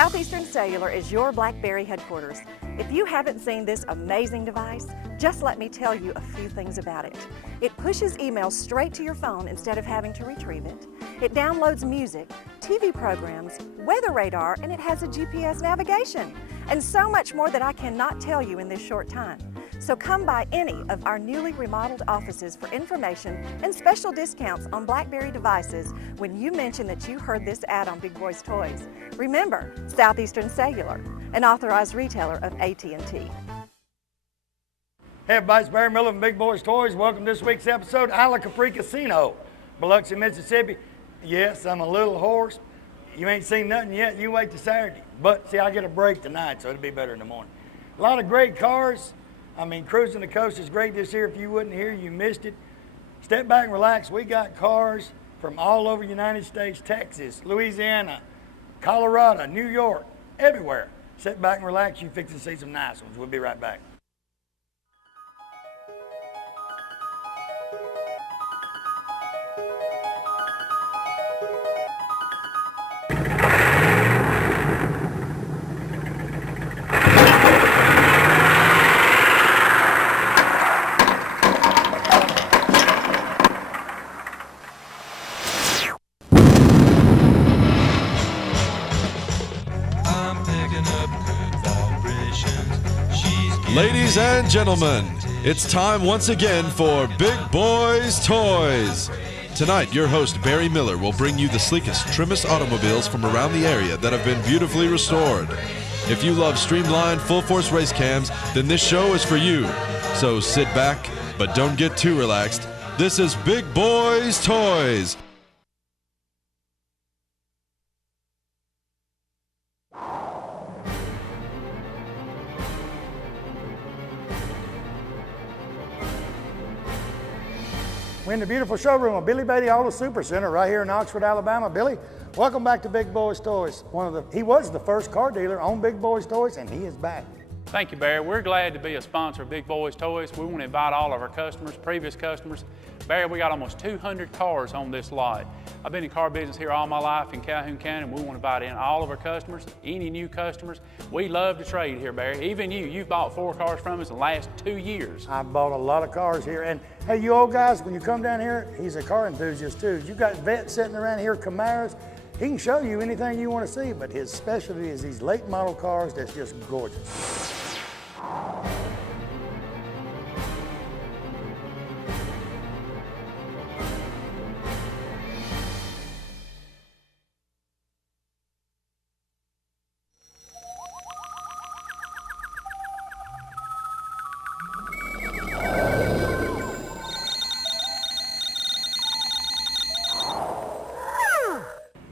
Southeastern Cellular is your BlackBerry headquarters. If you haven't seen this amazing device, just let me tell you a few things about it. It pushes emails straight to your phone instead of having to retrieve it. It downloads music, TV programs, weather radar, and it has a GPS navigation. And so much more that I cannot tell you in this short time. So come by any of our newly remodeled offices for information and special discounts on BlackBerry devices when you mention that you heard this ad on Big Boyz Toys. Remember, Southeastern Cellular, an authorized retailer of AT&T. Hey everybody, it's Barry Miller from Big Boyz Toys. Welcome to this week's episode, Isla Capri Casino, Biloxi, Mississippi. Yes, I'm a little hoarse. You ain't seen nothing yet, you wait till Saturday. But see, I get a break tonight, so it'll be better in the morning. A lot of great cars. I mean, Cruising the Coast is great this year. If you wasn't here, you missed it. Step back and relax. We got cars from all over the United States, Texas, Louisiana, Colorado, New York, everywhere. Sit back and relax. You fix to see some nice ones. We'll be right back. Ladies and gentlemen, it's time once again for Big Boyz Toys. Tonight, your host Barry Miller will bring you the sleekest, trimmest automobiles from around the area that have been beautifully restored. If you love streamlined, full-force race cams, then this show is for you. So sit back, but don't get too relaxed. This is Big Boyz Toys. We're in the beautiful showroom of Billy Beatty Auto Super Center right here in Oxford, Alabama. Billy, welcome back to Big Boyz Toys. He was the first car dealer on Big Boyz Toys, and he is back. Thank you, Barry. We're glad to be a sponsor of Big Boyz Toys. We want to invite all of our customers, previous customers. Barry, we got almost 200 cars on this lot. I've been in car business here all my life in Calhoun County, and we want to invite in all of our customers, any new customers. We love to trade here, Barry. Even you've bought 4 cars from us in the last 2 years. I bought a lot of cars here, and hey, you old guys, when you come down here, he's a car enthusiast too. You got vets sitting around here, Camaros. He can show you anything you want to see, but his specialty is these late model cars that's just gorgeous.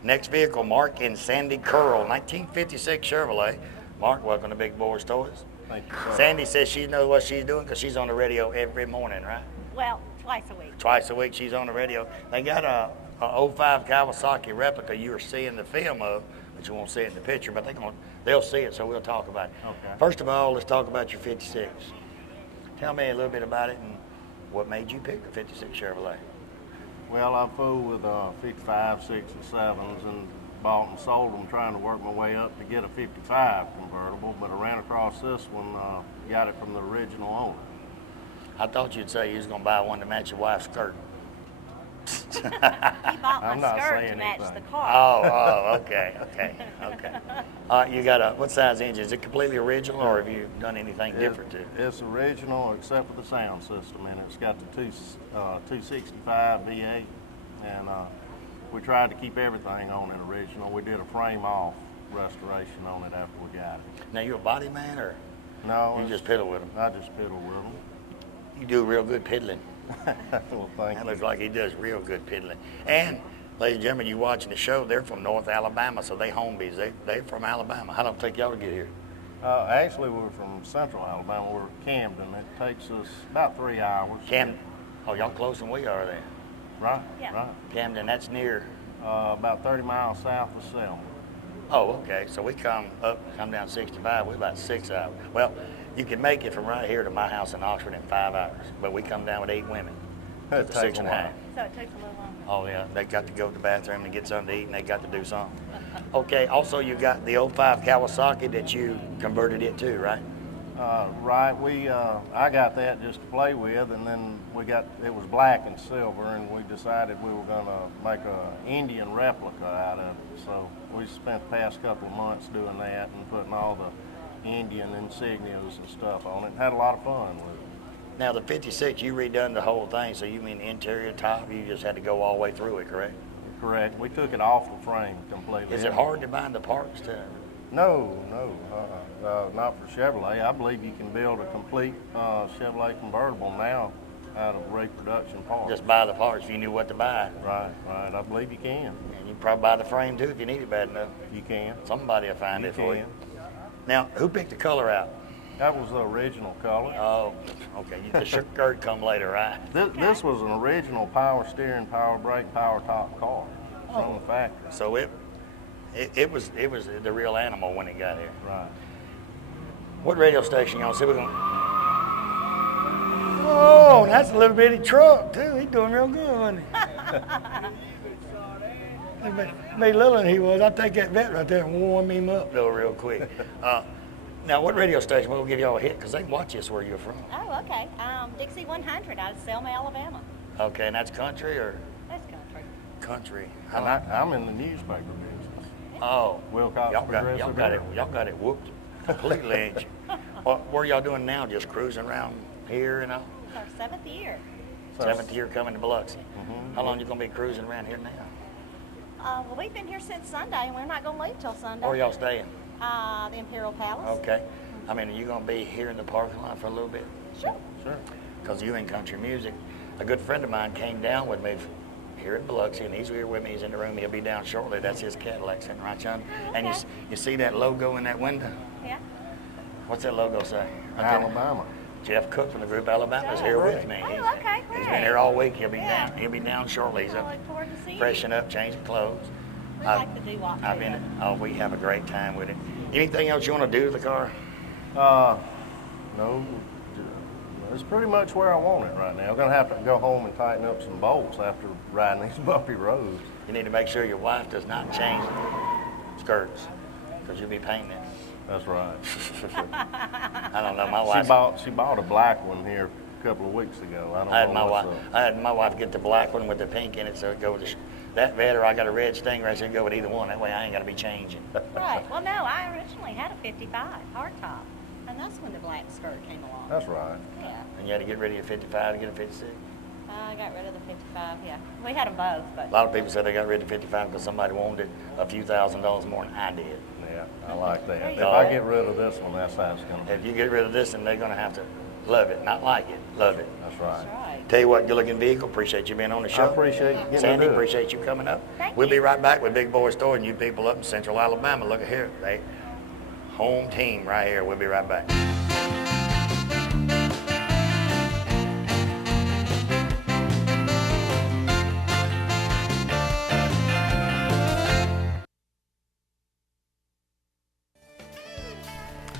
Next vehicle, Mark and Sandy Curl, 1956 Chevrolet. Mark, welcome to Big Boyz Toys. Thank you, sir. Sandy says she knows what she's doing because she's on the radio every morning, right? Well, twice a week. Twice a week she's on the radio. They got a 05 Kawasaki replica you were seeing the film of, but you won't see it in the picture, but they'll see it, so we'll talk about it. Okay. First of all, let's talk about your 56. Tell me a little bit about it and what made you pick the 56 Chevrolet. Well, I fooled with 55, 6, and 7s and bought and sold them trying to work my way up to get a 55 convertible, but I ran across this one, got it from the original owner. I thought you'd say you was going to buy one to match your wife's skirt. He bought I'm my not skirt saying to match anything. the car. Oh, okay. All right, you got what size engine? Is it completely original, or have you done anything different to it? It's original except for the sound system, and it's got the 265 V8, and we tried to keep everything on it original. We did a frame-off restoration on it after we got it. Now, you a body man, or No, you just piddle with them? I just piddle with them. You do real good piddling. Well, thank That you. looks like he does real good piddling. And, ladies and gentlemen, you watching the show, they're from North Alabama, so they homebies. They're from Alabama. How long did it take y'all to get here? Actually, we're from Central Alabama. We're Camden. It takes us about 3 hours. Oh, y'all closer than we are there. Right, Yeah. right. Camden, that's near. About 30 miles south of Selma. Oh, okay. So we come down 65. We're about 6 hours. Well, you can make it from right here to my house in Oxford in 5 hours, but we come down with 8 women. It takes a while. so it takes a little longer. Oh, yeah, they got to go to the bathroom and get something to eat, and they got to do something. Okay, also you got the '05 Kawasaki that you converted it to, right? Right, I got that just to play with, and then it was black and silver, and we decided we were gonna make a Indian replica out of it. So we spent the past couple of months doing that and putting all the Indian insignias and stuff on it, and had a lot of fun with it. Now the 56, you redone the whole thing, so you mean interior, top, you just had to go all the way through it, correct? Correct, we took it off the frame completely. Is it hard to find the parts to? No, not for Chevrolet. I believe you can build a complete Chevrolet convertible now out of reproduction parts. Just buy the parts if you knew what to buy. Right. I believe you can. And you probably buy the frame too if you need it bad enough. You can. Somebody will find You it for you. can. Now, who picked the color out? That was the original color. Oh, okay. The skirt come later, right? This was an original power steering, power brake, power top car from the factory. So it was the real animal when it got here. Right. What radio station y'all see? We're going. Oh, that's a little bitty truck too. He's doing real good, wasn't he? Maybe littler than he was. I'll take that vet right there and warm him up though real quick. Now, what radio station? We'll give y'all a hit because they can watch this where you're from. Oh, okay. Dixie 100 out of Selma, Alabama. Okay, and that's country or? That's country. Country. And I'm in the newspaper business. Oh, Wilcox y'all got it whooped completely, ain't you? What are y'all doing now? Just cruising around here, you know? It's our 7th year. Seventh year coming to Biloxi. Mm-hmm. How long you gonna be cruising around here now? Well, we've been here since Sunday, and we're not going to leave till Sunday. Where y'all staying? The Imperial Palace. Okay. I mean, are you gonna be here in the parking lot for a little bit? Sure. Sure. Because you in country music. A good friend of mine came down with me here in Biloxi, and he's here with me. He's in the room. He'll be down shortly. That's his Cadillac sitting right, John. Oh, And okay. you see that logo in that window? Yeah. What's that logo say? Right there. Alabama. Jeff Cook from the group Alabama is here with me. Oh, okay, He's great. been here all week. He'll be Yeah. down. He'll be down shortly. He's I up, look forward to seeing freshen up, changing clothes. We like the doo-wop I've too, been. though. Oh, we have a great time with it. Anything else you want to do to the car? No. It's pretty much where I want it right now. I'm gonna have to go home and tighten up some bolts after riding these bumpy roads. You need to make sure your wife does not change skirts, because you'll be painting it. That's right. I don't know. My wife. She bought a black one here a couple of weeks ago. I don't know what's up. I had my wife get the black one with the pink in it, so it go with that vet, or I got a red Stingray, so it go with either one. That way I ain't got to be changing. Right. Well, no, I originally had a 55 hardtop, and that's when the black skirt came along. That's right. Yeah. And you had to get rid of your 55 to get a 56. I got rid of the 55, yeah. We had them both, but... A lot of people said they got rid of 55 because somebody wanted it a few $1,000s more than I did. Yeah, I like that. There If you I go. get rid of this one, that's how it's gonna be. If you get rid of this, then they're going to have to love it, not like it, love it. That's right. That's right. Tell you what, good looking vehicle. Appreciate you being on the show. I appreciate you getting Sandy, to do it. appreciate you coming up. Thank We'll be you. right back with Big Boyz Toyz and you people up in Central Alabama. Look at here, they home team right here. We'll be right back.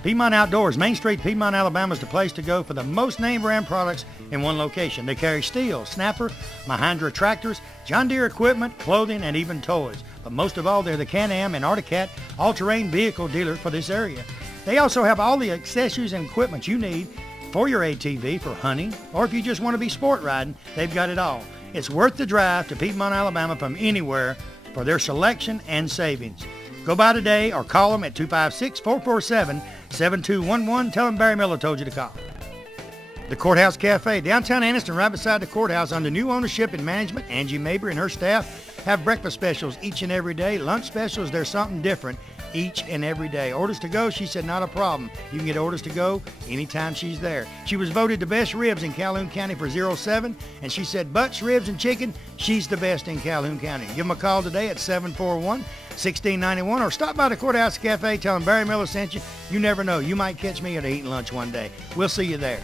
Piedmont Outdoors, Main Street, Piedmont, Alabama is the place to go for the most name brand products in one location. They carry Steel, Snapper, Mahindra tractors, John Deere equipment, clothing, and even toys. But most of all, they're the Can-Am and Arctic all-terrain vehicle dealer for this area. They also have all the accessories and equipment you need for your ATV for hunting, or if you just want to be sport riding, they've got it all. It's worth the drive to Piedmont, Alabama from anywhere for their selection and savings. Go by today or call them at 256-447-7211. Tell them Barry Miller told you to call. The Courthouse Cafe, downtown Anniston, right beside the courthouse, under new ownership and management. Angie Mabry and her staff have breakfast specials each and every day. Lunch specials, there's something different each and every day. Orders to go, she said, not a problem. You can get orders to go anytime she's there. She was voted the best ribs in Calhoun County for 07, and she said butts, ribs, and chicken, she's the best in Calhoun County. Give them a call today at 741-1691, or stop by the Courthouse Cafe, tell them Barry Miller sent you. You never know, you might catch me at a eating lunch one day. We'll see you there.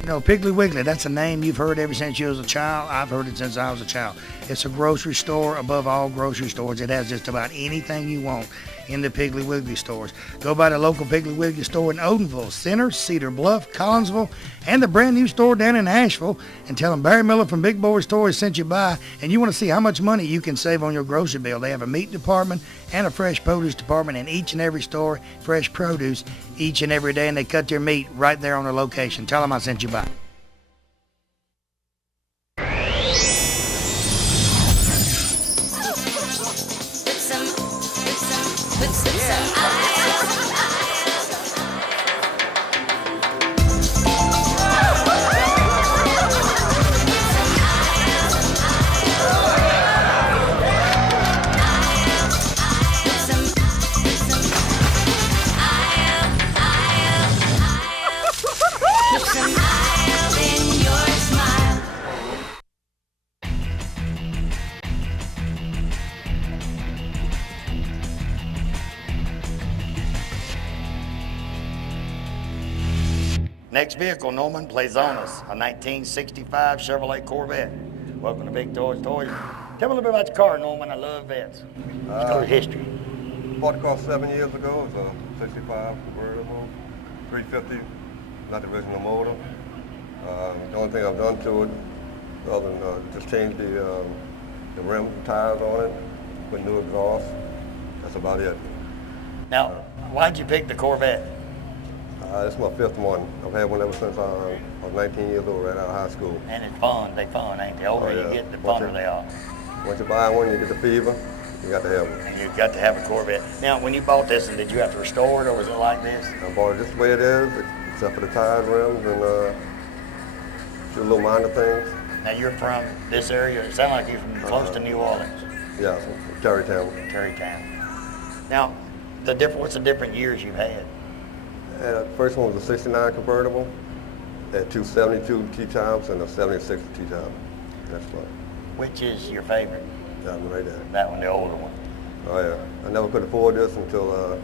You know, Piggly Wiggly, that's a name you've heard ever since you was a child. I've heard it since I was a child. It's a grocery store above all grocery stores. It has just about anything you want in the Piggly Wiggly stores. Go by the local Piggly Wiggly store in Odenville, Center, Cedar Bluff, Collinsville, and the brand new store down in Asheville, and tell them Barry Miller from Big Boyz Toyz sent you by, and you want to see how much money you can save on your grocery bill. They have a meat department and a fresh produce department in each and every store, fresh produce each and every day, and they cut their meat right there on their location. Tell them I sent you by. Next vehicle, Norman, plays on us, a 1965 Chevrolet Corvette. Welcome to Big Boyz Toyz. Tell me a little bit about your car, Norman. I love vets. Let's go to history. Bought the car 7 years ago. It's a 65 convertible, 350, not the original motor. The only thing I've done to it, other than just change the rim tires on it, put new exhaust. That's about it. Now, why'd you pick the Corvette? This is my fifth one. I've had one ever since I was 19 years old, right out of high school. And it's fun. They fun, ain't they? The older you get, the funner they are. Once you buy one, you get the fever. You got to have it. And you've got to have a Corvette. Now, when you bought this, and did you have to restore it, or was it like this? I bought it just the way it is, except for the tires, rims, and a few little minor things. Now, you're from this area. It sounds like you're from close to New Orleans. Yeah, Terrytown. Terrytown. Now, what's the different years you've had? The first one was a 69 convertible, had two 72 T-tops and a 76 T-top. That's fun. Which is your favorite? That one right there. That one, the older one. Oh yeah, I never could afford this until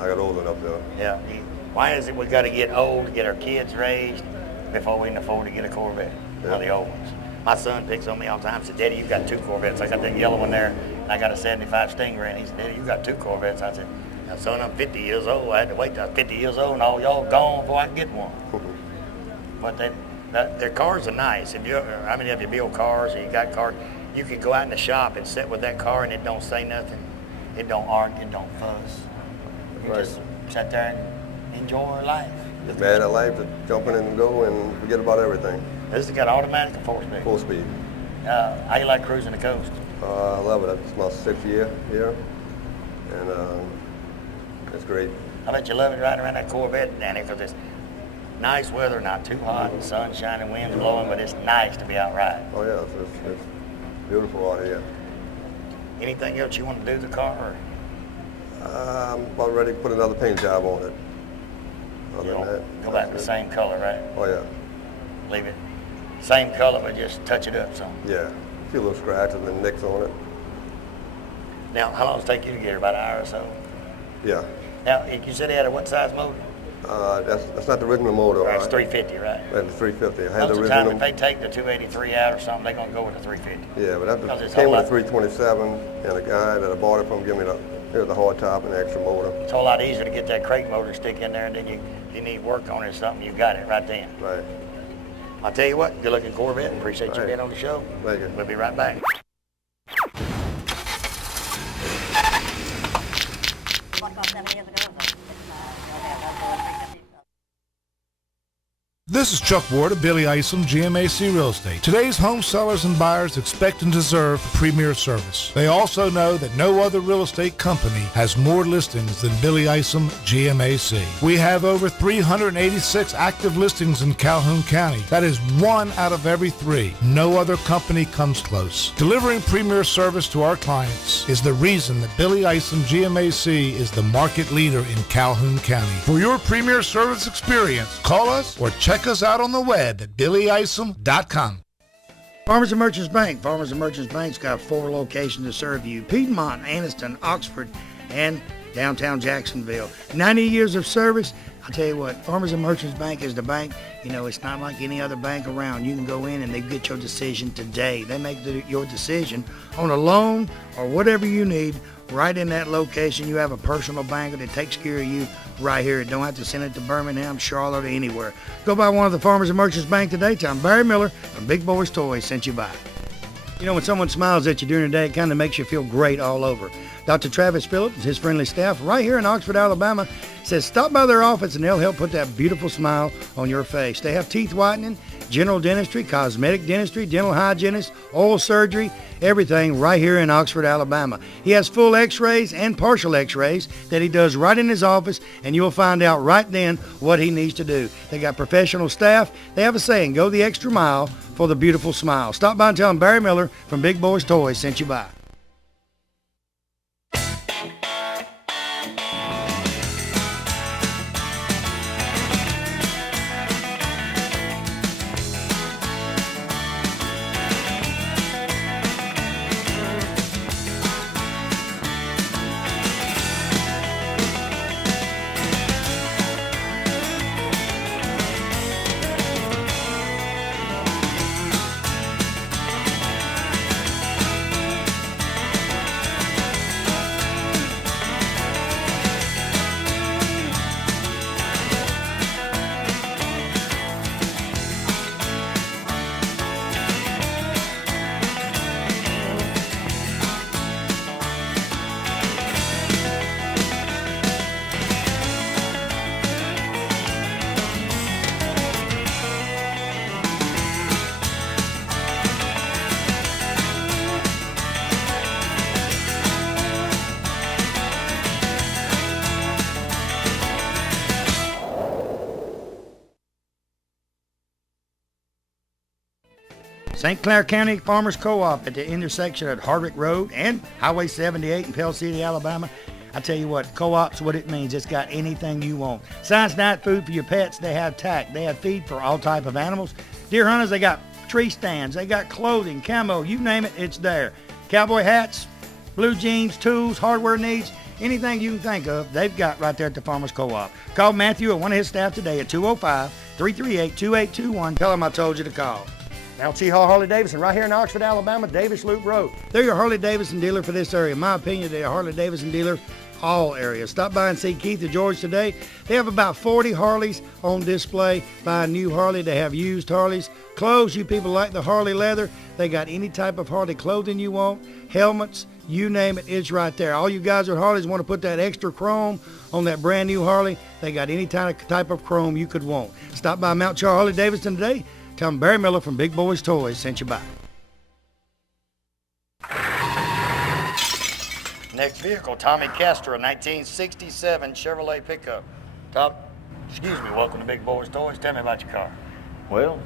I got old enough to. Yeah. Why is it we got to get old to get our kids raised before we can afford to get a Corvette? Yeah. One of the old ones. My son picks on me all the time. Said, "Daddy, you got two Corvettes." I got that yellow one there, and I got a 75 Stingray. And he said, "Daddy, you got two Corvettes." I said, "Now, son, I'm 50 years old. I had to wait till I was 50 years old, and all y'all gone before I can get one." But their cars are nice. How many of you build cars or you got cars? You could go out in the shop and sit with that car, and it don't say nothing. It don't argue. It don't fuss. You Right. just sit there and enjoy life. Just mad at life, just jump in and go and forget about everything. This has got automatic or four-speed? Full speed. How you like cruising the coast? I love it. It's my 6th year here, and it's great. I bet you love it riding around that Corvette down there because it's nice weather, not too hot, and sun shining, wind blowing, but it's nice to be out riding. Oh yeah, it's beautiful out here. Anything else you want to do to the car? Or I'm about ready to put another paint job on it. Other you than know, that, go back to the same color, right? Oh yeah, Leave it same color, but just touch it up some. yeah. A few little scratches and nicks on it. Now, how long does it take you to get here? About an hour or so? Yeah. Now, you said they had a what size motor? That's not the original motor. It's 350, right? That's the 350. I had Most the of the time, original. if they take the 283 out or something, they're going to go with the 350. Yeah, but Because that it's came whole with a lot- 327, and a guy that I bought it from gave me the hard top and the extra motor. It's a whole lot easier to get that crate motor stick in there, and then you need work on it or something, you got it right then. Right. I'll tell you what, good looking Corvette, and appreciate you Right. being on the show. Thank you. We'll be right back. This is Chuck Ward of Billy Isom GMAC Real Estate. Today's home sellers and buyers expect and deserve premier service. They also know that no other real estate company has more listings than Billy Isom GMAC. We have over 386 active listings in Calhoun County. That is 1 out of every 3. No other company comes close. Delivering premier service to our clients is the reason that Billy Isom GMAC is the market leader in Calhoun County. For your premier service experience, call us or check us out on the web at billyisom.com. Farmers and Merchants Bank. Farmers and Merchants Bank's got 4 locations to serve you: Piedmont, Anniston, Oxford, and downtown Jacksonville. 90 years of service. I'll tell you what, Farmers and Merchants Bank is the bank. You know, it's not like any other bank around. You can go in and they get your decision today. They make your decision on a loan or whatever you need right in that location. You have a personal banker that takes care of you right here. You don't have to send it to Birmingham, Charlotte, or anywhere. Go by one of the Farmers and Merchants Bank today. Tell them Barry Miller from Big Boyz Toys sent you by. You know, when someone smiles at you during the day, it kind of makes you feel great all over. Dr. Travis Phillips and his friendly staff right here in Oxford, Alabama, says stop by their office and they'll help put that beautiful smile on your face. They have teeth whitening, general dentistry, cosmetic dentistry, dental hygienist, oral surgery, everything right here in Oxford, Alabama. He has full x-rays and partial x-rays that he does right in his office, and you'll find out right then what he needs to do. They got professional staff. They have a saying, go the extra mile for the beautiful smile. Stop by and tell them Barry Miller from Big Boyz Toys sent you by. St. Clair County Farmers Co-op at the intersection at Hardwick Road and Highway 78 in Pell City, Alabama. I tell you what, co-op's what it means. It's got anything you want. Science night food for your pets. They have tack. They have feed for all type of animals. Deer hunters, they got tree stands. They got clothing, camo, you name it, it's there. Cowboy hats, blue jeans, tools, hardware needs, anything you can think of, they've got right there at the Farmers Co-op. Call Matthew or one of his staff today at 205-338-2821. Tell him I told you to call. Now, T. Hall Harley-Davidson, right here in Oxford, Alabama, Davis Loop Road. They're your Harley-Davidson dealer for this area. In my opinion, they're a Harley-Davidson dealer all areas. Stop by and see Keith or George today. They have about 40 Harleys on display. Buy a new Harley. They have used Harleys. Clothes, you people like the Harley leather. They got any type of Harley clothing you want. Helmets, you name it, it's right there. All you guys with Harleys want to put that extra chrome on that brand new Harley. They got any type of chrome you could want. Stop by Mount Char Harley-Davidson today. Tell them Barry Miller from Big Boyz Toys sent you by. Next vehicle, Tommy Castro, 1967 Chevrolet pickup. Welcome to Big Boyz Toys. Tell me about your car. Well,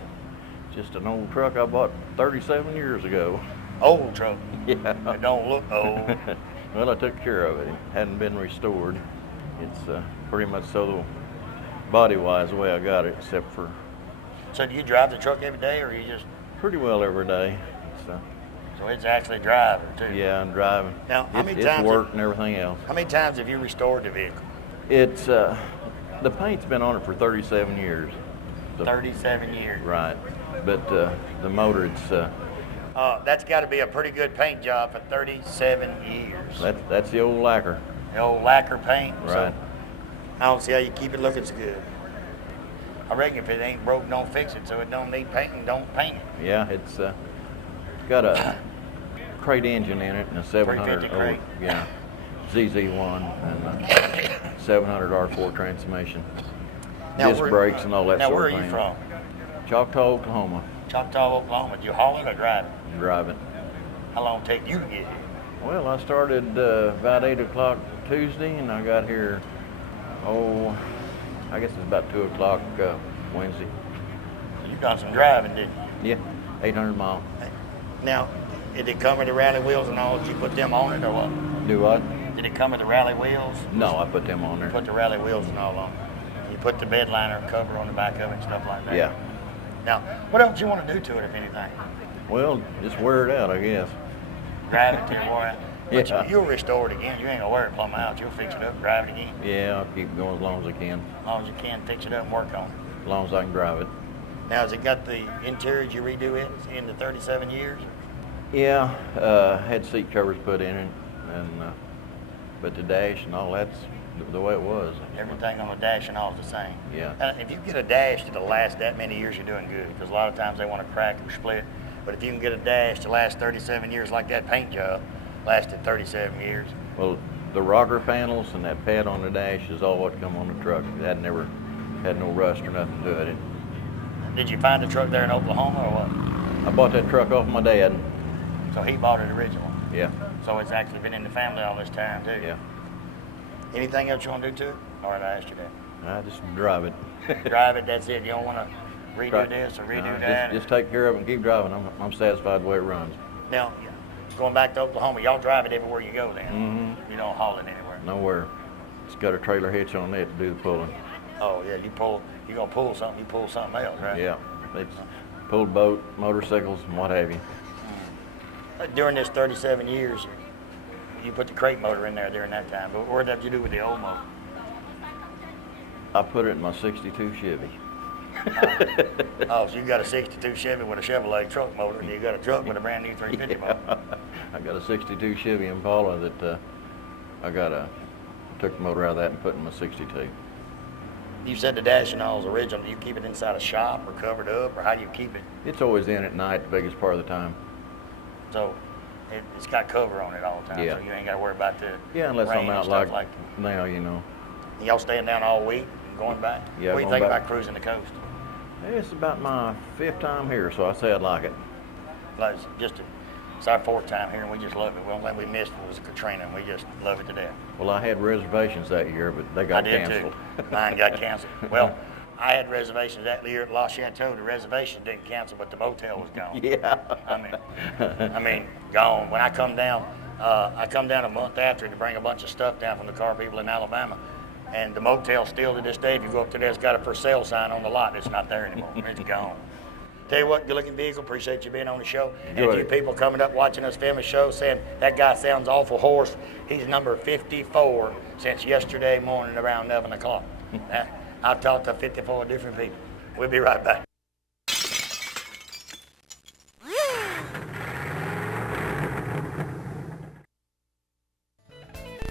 just an old truck I bought 37 years ago. Old truck? Yeah. It don't look old. Well, I took care of it. It hadn't been restored. It's pretty much so body-wise the way I got it, except for... So do you drive the truck every day, or you just... Pretty well every day. So it's actually driving, too? Yeah, I'm driving. Now, how many times... It's work and everything else. How many times have you restored the vehicle? It's, the paint's been on it for 37 years. 37 years. Right. But the motor, it's... that's got to be a pretty good paint job for 37 years. That's the old lacquer. The old lacquer paint? Right. So I don't see how you keep it looking so good. I reckon if it ain't broke, don't fix it. So it don't need painting, don't paint it. Yeah, it's got a crate engine in it and a 700 crate. Yeah, ZZ1 and a 700 R4 transmission. Now, Disc brakes and all that now, sort of Now, thing. where are you from? Choctaw, Oklahoma. Choctaw, Oklahoma. Do you haul it or drive it? Drive it. How long did it take you to get here? Well, I started about 8 o'clock Tuesday, and I got here, I guess it's about 2 o'clock Wednesday. So you done some driving, didn't you? Yeah, 800 miles. Now, did it come with the rally wheels and all? Did you put them on it or what? Do what? Did it come with the rally wheels? No, I put them on there. You put the rally wheels and all on. You put the bed liner cover on the back of it and stuff like that? Yeah. Now, what else you want to do to it, if anything? Well, just wear it out, I guess. Drive it till it wore out. But Yeah. you'll restore it again. You ain't gonna wear it plumb out. You'll fix it up, drive it again. Yeah, I'll keep going as long as I can. As long as you can, fix it up and work on it. As long as I can drive it. Now, has it got the interior you redo it in the 37 years? Yeah, had seat covers put in it, and but the dash and all that's the way it was. Everything on the dash and all is the same. Yeah. If you get a dash that'll last that many years, you're doing good. Because a lot of times they want to crack or split. But if you can get a dash to last 37 years, like that paint job lasted 37 years. Well, the rocker panels and that pad on the dash is all what come on the truck. It had never had no rust or nothing to it. Did you find the truck there in Oklahoma or what? I bought that truck off my dad. So he bought it original. Yeah. So it's actually been in the family all this time too. Yeah. Anything else you want to do to it? Or did I ask you that? I just drive it. Drive it, that's it. You don't want to redo this or redo that? Just take care of it and keep driving. I'm satisfied the way it runs. Now, going back to Oklahoma, y'all drive it everywhere you go then? Mm-hmm. You don't haul it anywhere? Nowhere. It's got a trailer hitch on it to do the pulling. Oh, yeah, you're going to pull something, you pull something else, right? Yeah. It's pulled boat, motorcycles, and what have you. During this 37 years, you put the crate motor in there during that time, but what did you do with the old motor? I put it in my 62 Chevy. Oh, so you got a 62 Chevy with a Chevrolet truck motor, and you got a truck with a brand new 350 motor. I got a 62 Chevy Impala that took the motor out of that and put in my 62. You said the dash and all is original. Do you keep it inside a shop or covered up, or how do you keep it? It's always in at night the biggest part of the time. So it's got cover on it all the time, Yeah. so you ain't got to worry about the Unless rain I'm and out stuff like now, you know. Y'all staying down all week and going back? Yeah, What do you going think back. about cruising the coast? It's about my 5th time here, so I say I'd like it. Like, it's our 4th time here, and we just love it. The only thing we missed was Katrina, and we just love it to death. Well, I had reservations that year, but they got I did canceled. too. Mine got canceled. Well, I had reservations that year at La Chateau. The reservation didn't cancel, but the motel was gone. Yeah. I mean, gone. When I come down a month after to bring a bunch of stuff down from the car people in Alabama, and the motel still to this day, if you go up to there, it's got a for sale sign on the lot. It's not there anymore. It's gone. Tell you what, good looking vehicle. Appreciate you being on the show. And Good. a few people coming up watching us film a show saying that guy sounds awful hoarse. He's number 54 since yesterday morning around 11 o'clock. I've talked to 54 different people. We'll be right back.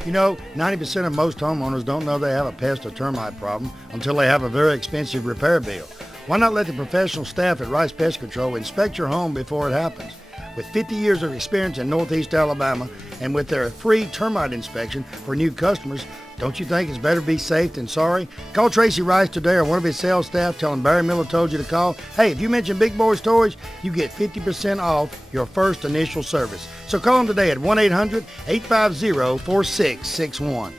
You know, 90% of most homeowners don't know they have a pest or termite problem until they have a very expensive repair bill. Why not let the professional staff at Rice Pest Control inspect your home before it happens? With 50 years of experience in Northeast Alabama and with their free termite inspection for new customers, don't you think it's better be safe than sorry? Call Tracy Rice today or one of his sales staff. Tell him Barry Miller told you to call. Hey, if you mention Big Boyz Toys, you get 50% off your first initial service. So call them today at 1-800-850-4661.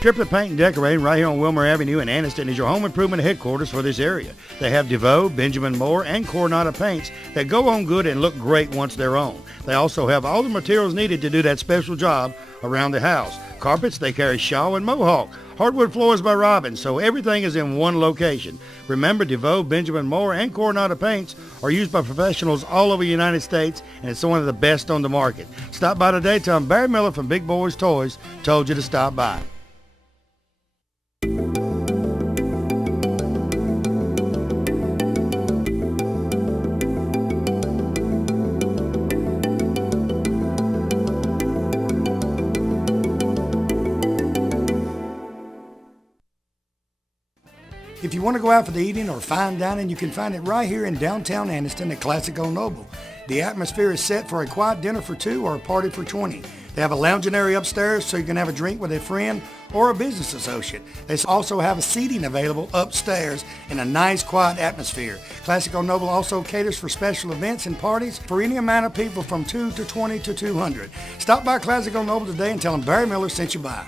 Triplet Paint and Decorating right here on Wilmer Avenue in Anniston is your home improvement headquarters for this area. They have DeVoe, Benjamin Moore, and Coronado paints that go on good and look great once they're on. They also have all the materials needed to do that special job around the house. Carpets, they carry Shaw and Mohawk. Hardwood floors by Robin, so everything is in one location. Remember, DeVoe, Benjamin Moore, and Coronado paints are used by professionals all over the United States, and it's one of the best on the market. Stop by today. Tell them Barry Miller from Big Boyz Toys told you to stop by. If you want to go out for the evening or fine dining, you can find it right here in downtown Anniston at Classic Old Noble. The atmosphere is set for a quiet dinner for 2 or a party for 20. They have a lounging area upstairs so you can have a drink with a friend or a business associate. They also have a seating available upstairs in a nice quiet atmosphere. Classic Old Noble also caters for special events and parties for any amount of people from 2 to 20 to 200. Stop by Classic Old Noble today and tell them Barry Miller sent you by.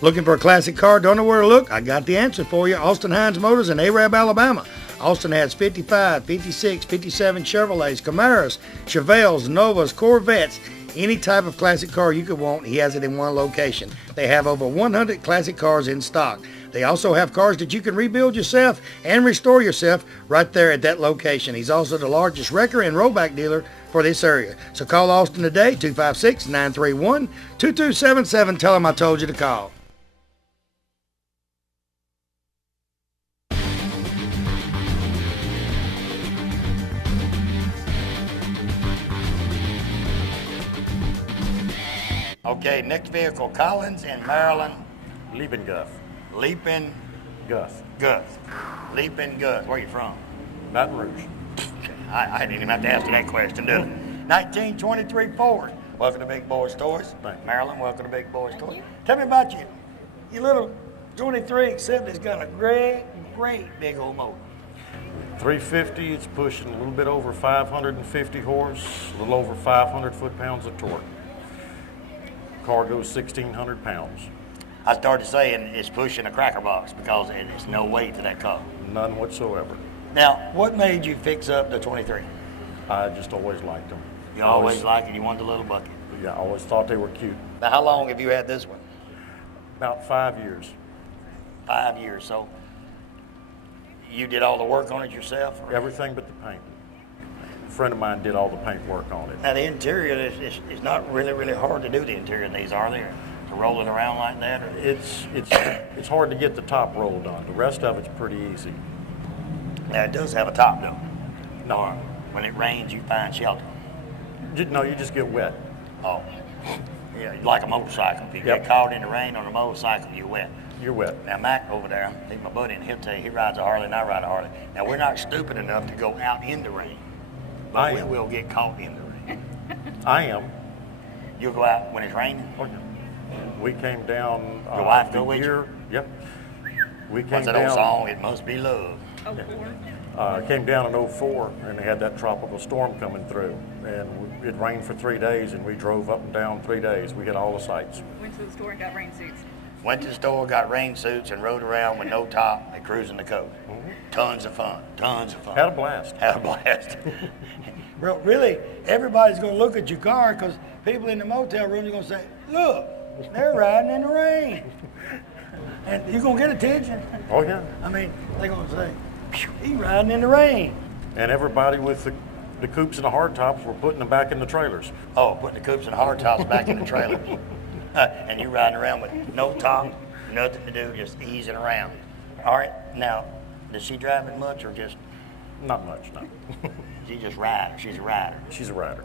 Looking for a classic car? Don't know where to look? I got the answer for you. Austin Hines Motors in Arab, Alabama. Austin has 55, 56, 57 Chevrolets, Camaros, Chevelles, Novas, Corvettes. Any type of classic car you could want, he has it in one location. They have over 100 classic cars in stock. They also have cars that you can rebuild yourself and restore yourself right there at that location. He's also the largest wrecker and rollback dealer for this area. So call Austin today, 256-931-2277. Tell him I told you to call. Okay, next vehicle, Collins in Maryland. Leaping Guff. Leaping Gus. Gus. Leaping Gus. Where you from? Baton Rouge. I didn't even have to ask you that question, did I? 1923 Ford. Welcome to Big Boyz Toys. Thank you. Maryland, welcome to Big Boyz Toys. Tell me about you. Your little 23, except it's got a great big old motor. 350, it's pushing a little bit over 550 horse, a little over 500 foot-pounds of torque. Car goes 1,600 pounds. I started saying it's pushing a cracker box because there's no weight to that car. None whatsoever. Now, what made you fix up the 23? I just always liked them. You always liked it, you wanted the little bucket. Yeah, I always thought they were cute. Now, how long have you had this one? About 5 years. 5 years, so you did all the work on it yourself? Or? Everything but the paint. A friend of mine did all the paint work on it. Now, the interior is not really hard to do the interior of these, are they? To roll it around like that? Or? It's hard to get the top rolled on. The rest of it's pretty easy. Now, it does have a top, though. No. Or when it rains, you find shelter. No, you just get wet. Oh. Yeah, like a motorcycle. If you get caught in the rain on a motorcycle, you're wet. You're wet. Now, Mac over there, he's my buddy, and he'll tell you he rides a Harley and I ride a Harley. Now, we're not stupid enough to go out in the rain. But we will get caught in the rain. I am. You'll go out when it's raining? Oh, yeah. We came down. Your wife go with you? Yep. We came What's that down. old song? It must be love. Came down in 04, and they had that tropical storm coming through. And it rained for 3 days, and we drove up and down 3 days. We hit all the sites. Went to the store and got rain suits. Went to the store, got rain suits, and rode around with no top and cruising the coast. Mm-hmm. Tons of fun. Had a blast. Had a blast. Bro, really, everybody's going to look at your car because people in the motel room are going to say, look, they're riding in the rain. And you're going to get attention. Oh, yeah. I mean, they're going to say, he's riding in the rain. And everybody with the coupes and the hardtops were putting them back in the trailers. Oh, putting the coupes and hardtops back in the trailer. And you riding around with no top, nothing to do, just easing around. All right, now, does she drive it much or just? Not much, no. She just rider. She's a rider. She's a rider.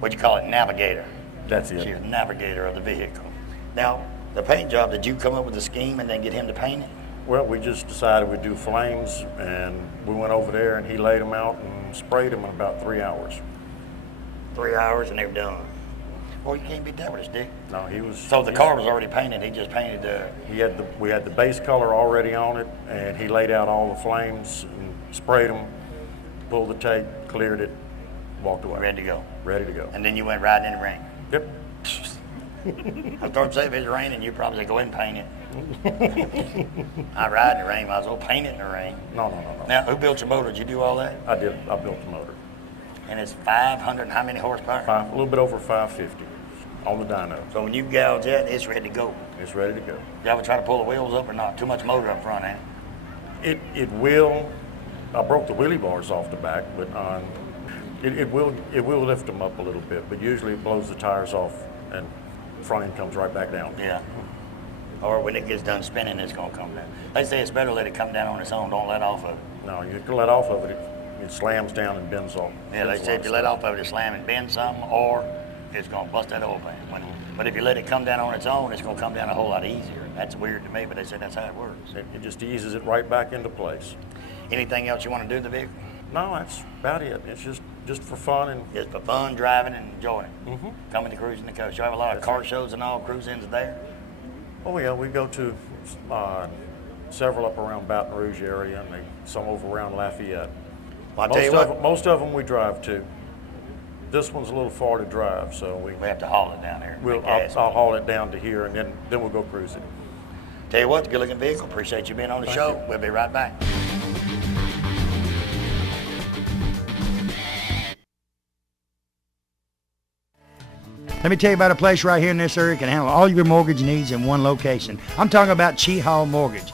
What'd you call it? Navigator. That's it. She's a navigator of the vehicle. Now, the paint job, did you come up with a scheme and then get him to paint it? Well, we just decided we'd do flames, and we went over there, and he laid them out and sprayed them in about 3 hours. 3 hours and they're done. Well, you can't beat that with a stick. No, he was. So the car was already painted. He just painted the. We had the base color already on it, and he laid out all the flames and sprayed them, pulled the tape, cleared it, walked away. Ready to go. Ready to go. And then you went riding in the rain. Yep. I started saying if it's raining, you probably say go ahead and paint it. I ride in the rain, might as well paint it in the rain. No. Now, who built your motor? Did you do all that? I did. I built the motor. And it's 500 and how many horsepower? A little bit over 550 on the dyno. So when you gouge that, it's ready to go. It's ready to go. You ever try to pull the wheels up or not? Too much motor up front, eh? It will. I broke the wheelie bars off the back, but it will lift them up a little bit. But usually it blows the tires off and front end comes right back down. Yeah. Or when it gets done spinning, it's going to come down. They say it's better to let it come down on its own. Don't let off of it. No, you can let off of it. It slams down and bends off. Yeah, they say if you let off of it, it slam and bend something, or it's going to bust that oil pan. But if you let it come down on its own, it's going to come down a whole lot easier. That's weird to me, but they say that's how it works. It just eases it right back into place. Anything else you want to do to the vehicle? No, that's about it. It's just for fun and just for fun, driving and enjoying it. Mm-hmm. Coming to cruising the coast. You have a lot of car shows and all. Cruise-ins there. Oh yeah, we go to several up around Baton Rouge area, and some over around Lafayette. Well, most of them we drive to. This one's a little far to drive, so we have to haul it down there. I'll haul it down to here, and then we'll go cruising. Tell you what, it's a good-looking vehicle. Appreciate you being on the show. We'll be right back. Let me tell you about a place right here in this area that can handle all your mortgage needs in one location. I'm talking about Chi Hall Mortgage.